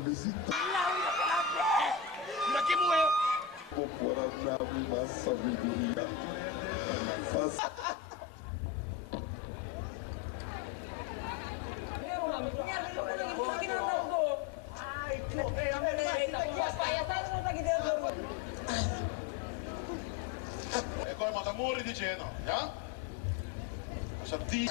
visita. Daqui moer. Vou pôr a nave na sabedoria. E come ma muori di cena, ja? Senti.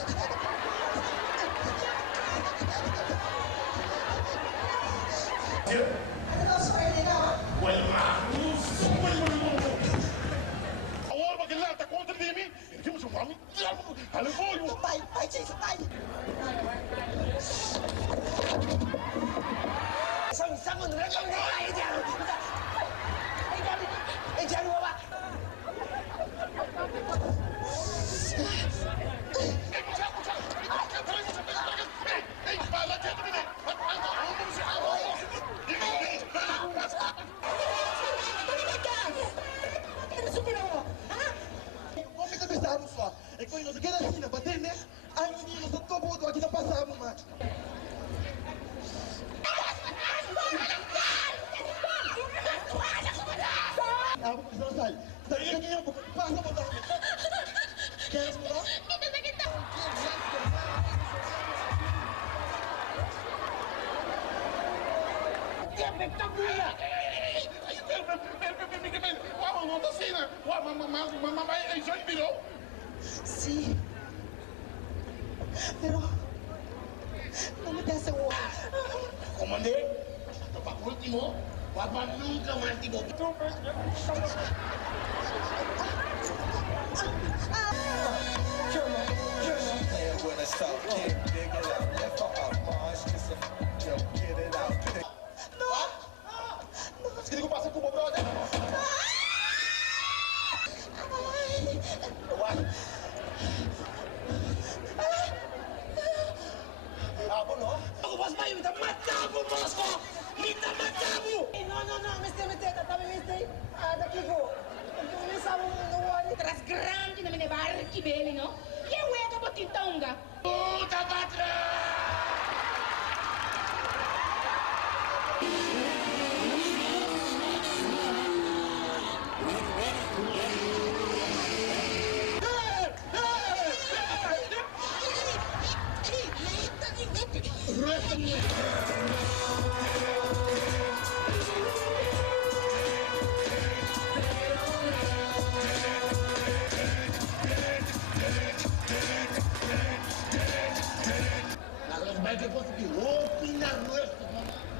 Agora para que lá tá contra de mim, eu vou chamar mim. Alô, foi. Vai, Jason, vai. Sang nó không thấy ai chào. Anh chào đùa bà. E poi non si chiede a Sina, va bene? Anche io sono tutto a chi la passiamo, ma... Aku selesai. Saya kira passa por lá. Queres mudar? Sí. Pero no me te hace guay. Comandé, para último, papá nunca más tipo. Sige ko pasa ko mo, brother. Ako, no? Ako bos bayo, minta matabu bos ko! Minta matabu! No, mister, katabi mister. Daqui ko. Não sabe no Tras grande na minha barca bele, no? E eu é que botitonga. Puta patrão! Vai ter conseguir opinar no resto.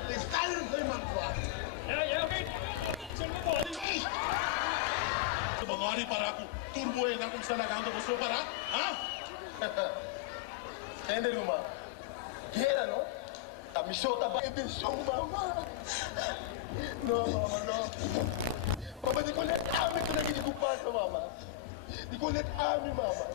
Está no foi mancoar. Banori para aku turbo yang aku bisa nagang untuk musuh para, ah? Entende, Luma? Guerra, não? Tá me show, tá bem, show, mama. Não, mama, não. Mama, de colher arme que não é que de culpa, mama. De colher arme, mama.